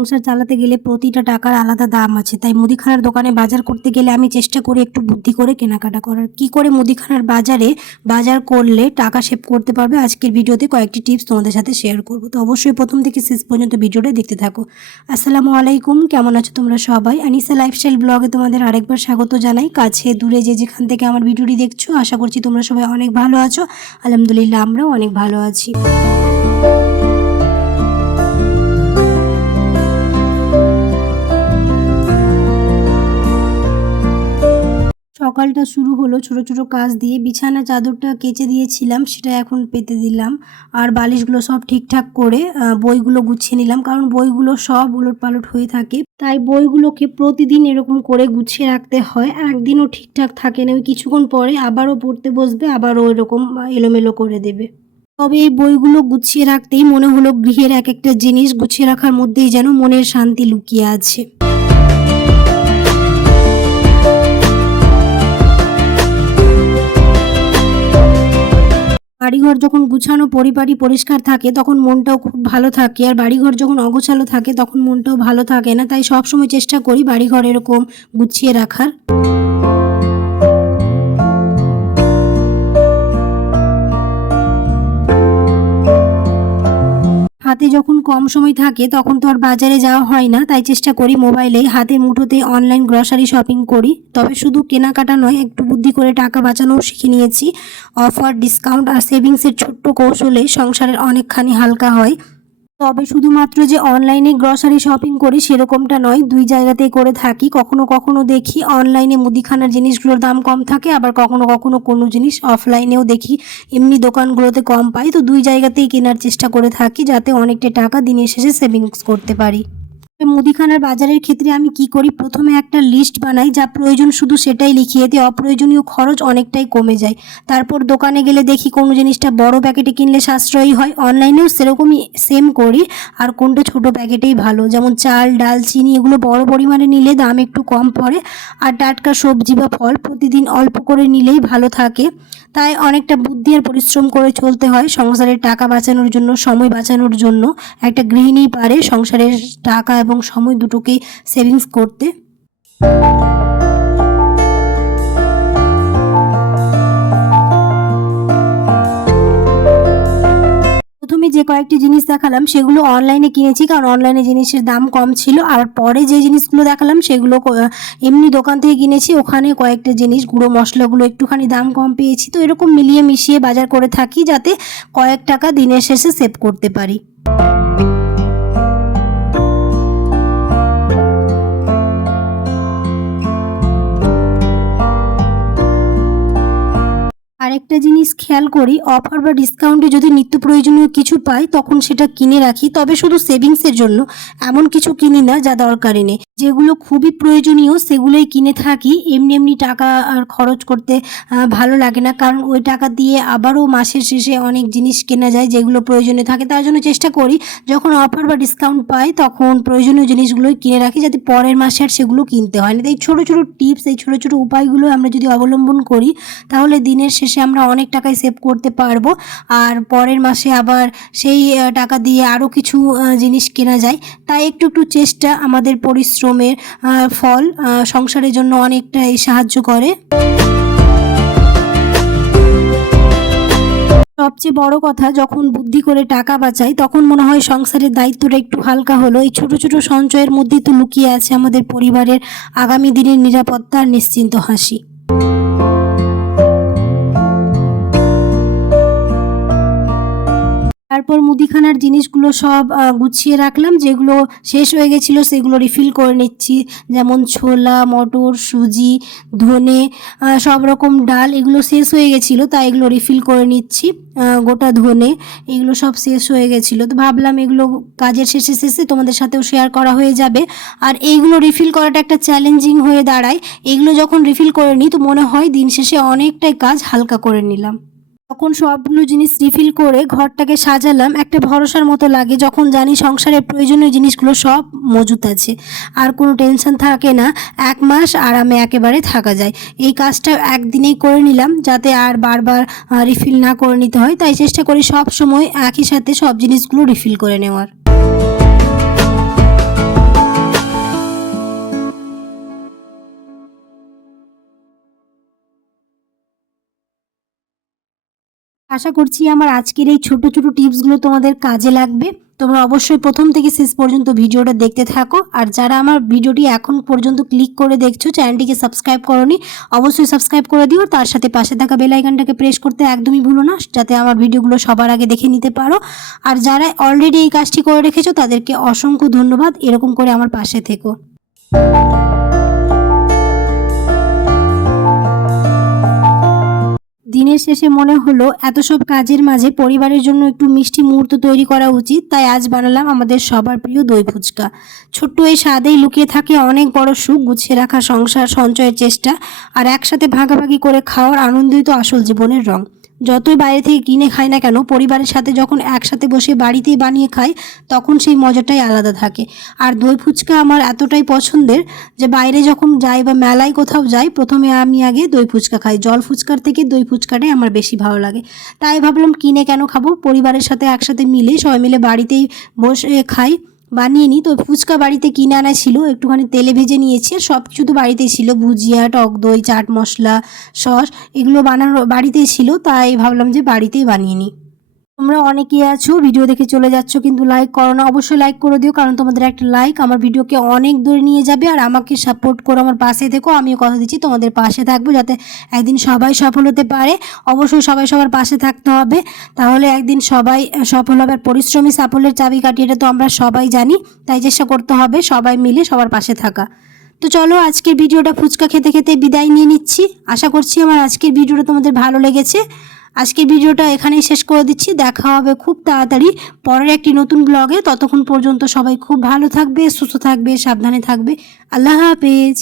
সংসার চালাতে গেলে প্রতিটা টাকার আলাদা দাম আছে। তাই মুদিখানার দোকানে বাজার করতে গেলে আমি চেষ্টা করি একটু বুদ্ধি করে কেনাকাটা করার। কি করে মুদিখানার বাজারে বাজার করলে টাকা সেভ করতে পারবে? আজকের ভিডিওতে কয়েকটি টিপস তোমাদের সাথে শেয়ার করব। তো অবশ্যই প্রথম থেকে শেষ পর্যন্ত ভিডিওটা দেখতে থাকো। আসসালামু আলাইকুম, কেমন আছো তোমরা সবাই? আনিসা লাইফস্টাইল ব্লগে তোমাদের আরেকবার স্বাগত জানাই। কাছে দূরে যে যেখান থেকে আমার ভিডিওটি দেখছ, আশা করছি তোমরা সবাই অনেক ভালো আছো। আলহামদুলিল্লাহ, আমরাও অনেক ভালো আছি। সকালটা শুরু হলো ছোট ছোট কাজ দিয়ে। বিছানা চাদরটা কেচে দিয়েছিলাম, সেটা এখন পেতে দিলাম। আর বালিশগুলো সব ঠিকঠাক করে বইগুলো গুছিয়ে নিলাম, কারণ বইগুলো সব উলট পালট হয়ে থাকে। তাই বইগুলোকে প্রতিদিন এরকম করে গুছিয়ে রাখতে হয়। একদিনও ঠিকঠাক থাকে না, ওই কিছুক্ষণ পরে আবারও পড়তে বসবে, আবারও এরকম এলোমেলো করে দেবে। তবে এই বইগুলো গুছিয়ে রাখতেই মনে হলো গৃহের এক একটা জিনিস গুছিয়ে রাখার মধ্যেই যেন মনের শান্তি লুকিয়ে আছে। বাড়িঘর যখন গুছানো পরিপাটি পরিষ্কার থাকে, তখন মনটাও খুব ভালো থাকে। আর বাড়িঘর যখন অগোছালো থাকে, তখন মনটাও ভালো থাকে না? তাই সবসময় চেষ্টা করি বাড়িঘর এরকম গুছিয়ে রাখার। হাতে যখন কম সময় থাকে, তখন তো আর বাজারে যাওয়া হয় না। তাই চেষ্টা করি মোবাইলে হাতের মুঠোতে অনলাইন গ্রসারি শপিং করি। তবে শুধু কেনাকাটা নয়, একটু বুদ্ধি করে টাকা বাঁচানোও শিখে নিয়েছি। অফার ডিসকাউন্ট আর সেভিংসের ছোট্ট কৌশলে সংসারের অনেকখানি হালকা হয়। তবে শুধুমাত্র যে অনলাইনে গ্রসারি শপিং করি সেরকমটা নয়, দুই জায়গাতেই করে থাকি। কখনো কখনো দেখি অনলাইনে মুদিখানার জিনিসগুলোর দাম কম থাকে, আবার কখনো কখনো কোনো জিনিস অফলাইনেও দেখি। এমনি দোকানগুলোতে কম পাই, তো দুই জায়গাতেই কেনার চেষ্টা করে থাকি যাতে অনেকটা টাকা দিনের শেষে সেভিংস করতে পারি। মুদিখানার বাজারের ক্ষেত্রে আমি কি করি? প্রথমে একটা লিস্ট বানাই, যা প্রয়োজন শুধু সেটাই লিখি এতে অপ্রয়োজনীয় খরচ অনেকটাই কমে যায়। তারপর দোকানে গেলে দেখি কোনো জিনিসটা বড় প্যাকেটে কিনলে সাশ্রয়ী হয়, অনলাইনেও সেরকমই সেম করি, আর কোনটা ছোট প্যাকেটেই ভালো। যেমন চাল, ডাল, চিনি, এগুলো বড় পরিমাণে নিলে দাম একটু কম পড়ে, আর টাটকা সবজি বা ফল প্রতিদিন অল্প করে নিলেই ভালো থাকে। তাই অনেকটা বুদ্ধি আর পরিশ্রম করে চলতে হয় সংসারের টাকা বাঁচানোর জন্য, সময় বাঁচানোর জন্য। একটা গৃহিণী পারে, সংসারের টাকা এবং সময় দুটোকেই সেভিংস করতে। যে কয়েকটি জিনিস দেখালাম, সেগুলো অনলাইনে কিনেছি, কারণ অনলাইনে জিনিসের দাম কম ছিল। আর পরে যে জিনিসগুলো দেখালাম, সেগুলো এমনি দোকান থেকে কিনেছি, ওখানে কয়েকটা জিনিস, গুঁড়ো মশলাগুলো একটুখানি দাম কম পেয়েছি। তো এরকম মিলিয়ে মিশিয়ে বাজার করে থাকি, যাতে কয়েক টাকা দিনের শেষে সেভ করতে পারি। আরেকটা জিনিস খেয়াল করি অফার বা ডিসকাউন্টে যদি নিত্য প্রয়োজনীয় কিছু পাই, তখন সেটা কিনে রাখি। তবে শুধু সেভিংসের জন্য, এমন কিছু কিনি না যা দরকারি নেই যেগুলো খুবই প্রয়োজনীয়, সেগুলোই কিনে থাকি। এমনি এমনি টাকা আর খরচ করতে ভালো লাগে না। কারণ ওই টাকা দিয়ে আবারও মাসের শেষে অনেক জিনিস কেনা যায় যেগুলো প্রয়োজনীয় থাকে। তার জন্য চেষ্টা করি, যখন অফার বা ডিসকাউন্ট পাই, তখন প্রয়োজনীয় জিনিসগুলোই কিনে রাখি যাতে পরের মাসে আর সেগুলো কিনতে হয় না। তাই ছোটো ছোটো টিপস এই ছোটো ছোটো উপায়গুলো আমরা যদি অবলম্বন করি, তাহলে দিনের শেষে আমরা অনেক টাকাই সেভ করতে পারব। আর পরের মাসে আবার সেই টাকা দিয়ে আরও কিছু জিনিস কেনা যায়। তাই একটু একটু চেষ্টা আমাদের পরিশ্রমের ফল সংসারের জন্য অনেকটাই সাহায্য করে। সবচেয়ে বড় কথা, যখন বুদ্ধি করে টাকা বাঁচাই, তখন মনে হয় সংসারের দায়িত্বটা একটু হালকা হলো। এই ছোট ছোট সঞ্চয়ের মধ্যেই তো লুকিয়ে আছে আমাদের পরিবারের আগামী দিনের নিরাপত্তা আর নিশ্চিন্ত হাসি। তারপর মুদিখানার জিনিসগুলো সব গুছিয়ে রাখলাম, যেগুলো শেষ হয়ে গেছিল সেগুলো রিফিল করে নিচ্ছি। যেমন ছোলা, মটর, সুজি, ধনে সব রকম ডাল, এগুলো শেষ হয়ে গেছিল, তাই এগুলো রিফিল করে নিচ্ছি গোটা ধনে, এগুলো সব শেষ হয়ে গেছিল। তো ভাবলাম এগুলো কাজের শেষে শেষে তোমাদের সাথেও শেয়ার করা হয়ে যাবে। আর এইগুলো রিফিল করাটা একটা চ্যালেঞ্জিং হয়ে দাঁড়ায়। এগুলো যখন রিফিল করে নিই তো মনে হয় দিন শেষে অনেকটাই কাজ হালকা করে নিলাম। তখন সবগুলো জিনিস রিফিল করে ঘরটাকে সাজালাম। একটা ভরসার মতো লাগে, যখন জানি সংসারের প্রয়োজনীয় জিনিসগুলো সব মজুত আছে। আর কোনো টেনশন থাকে না, এক মাস আরামে একেবারে থাকা যায়। এই কাজটা একদিনেই করে নিলাম, যাতে আর বারবার রিফিল না করে নিতে হয়। তাই চেষ্টা করি সব সময় একই সাথে সব জিনিসগুলো রিফিল করে নেওয়ার। আশা করছি আমার আজকের এই ছোট ছোট টিপসগুলো তোমাদের কাজে লাগবে। তোমরা অবশ্যই প্রথম থেকে শেষ পর্যন্ত ভিডিওটা দেখতে থাকো। আর যারা আমার ভিডিওটি এখন পর্যন্ত ক্লিক করে দেখছ চ্যানেলটিকে সাবস্ক্রাইব করনি, অবশ্যই সাবস্ক্রাইব করে দিও। তার সাথে পাশে থাকা বেল আইকনটাকে প্রেস করতে একদমই ভুলো না, যাতে আমার ভিডিওগুলো সবার আগে দেখে নিতে পারো। আর যারা অলরেডি এই কাজটি করে রেখেছো, তাদেরকে অসংখ্য ধন্যবাদ। এরকম করে আমার পাশে থেকো। দিনের শেষে মনে হলো, এত সব কাজের মাঝে পরিবারের জন্য একটু মিষ্টি মুহূর্ত তৈরি করা উচিত, তাই আজ বানালাম আমাদের সবার প্রিয় দই ফুচকা। ছোট্ট এই স্বাদেই লুকিয়ে থাকে অনেক বড় সুখ, গুছিয়ে রাখা সংসার সঞ্চয়ের চেষ্টা, আর একসাথে ভাগাভাগি করে খাওয়ার আনন্দই তো আসল জীবনের রং। যতই বাইরে থেকে কিনে খাই না কেন, পরিবারের সাথে যখন একসাথে বসে বাড়িতেই বানিয়ে খাই তখন সেই মজাটাই আলাদা থাকে। আর দই ফুচকা আমার এতটাই পছন্দের যে বাইরে যখন যাই বা মেলায় কোথাও যাই, প্রথমে আমি আগে দই ফুচকা খাই। জল ফুচকার থেকে দই ফুচকাটাই আমার বেশি ভালো লাগে। তাই ভাবলাম কিনে কেন খাব? পরিবারের সাথে একসাথে মিলে সবাই মিলে বাড়িতেই বসে খাই। বানিয়ে নিই তো ফুচকা বাড়িতে কিনে আনা ছিল, একটুখানি তেলে ভেজে নিয়েছি। আর সব কিছু তো বাড়িতেই ছিল, ভুজিয়া, টক দই, চাট মশলা, সস, এগুলো বানানো বাড়িতেই ছিল। তাই ভাবলাম যে বাড়িতেই বানিয়ে নিই তোমরা অনেকেই আছো, ভিডিও দেখে চলে যাচ্ছ, কিন্তু লাইক করো না। অবশ্যই লাইক করে দিও, কারণ তোমাদের একটা লাইক আমার ভিডিওকে অনেক দূরে নিয়ে যাবে, আর আমাকে সাপোর্ট করো আমার পাশে থেকো। আমিও কথা দিচ্ছি, তোমাদের পাশে থাকব, যাতে একদিন সবাই সফল হতে পারে। অবশ্যই সবাই সবার পাশে থাকতে হবে। তাহলে একদিন সবাই সফল হবে, আর পরিশ্রমী, সাফল্যের চাবিকাঠি এটা তো আমরা সবাই জানি। তাই চেষ্টা করতে হবে সবাই মিলে সবার পাশে থাকা। তো চলো, আজকের ভিডিওটা ফুচকা খেতে খেতে বিদায় নিয়ে নিচ্ছি। আশা করছি আমার আজকের ভিডিওটা তোমাদের ভালো লেগেছে। আজকের ভিডিওটা এখানেই শেষ করে দিচ্ছি। দেখা হবে খুব তাড়াতাড়ি পরের একটি নতুন ব্লগে। ততক্ষণ পর্যন্ত সবাই খুব ভালো থাকবে, সুস্থ থাকবে, সাবধানে থাকবে। আল্লাহ হাফেজ।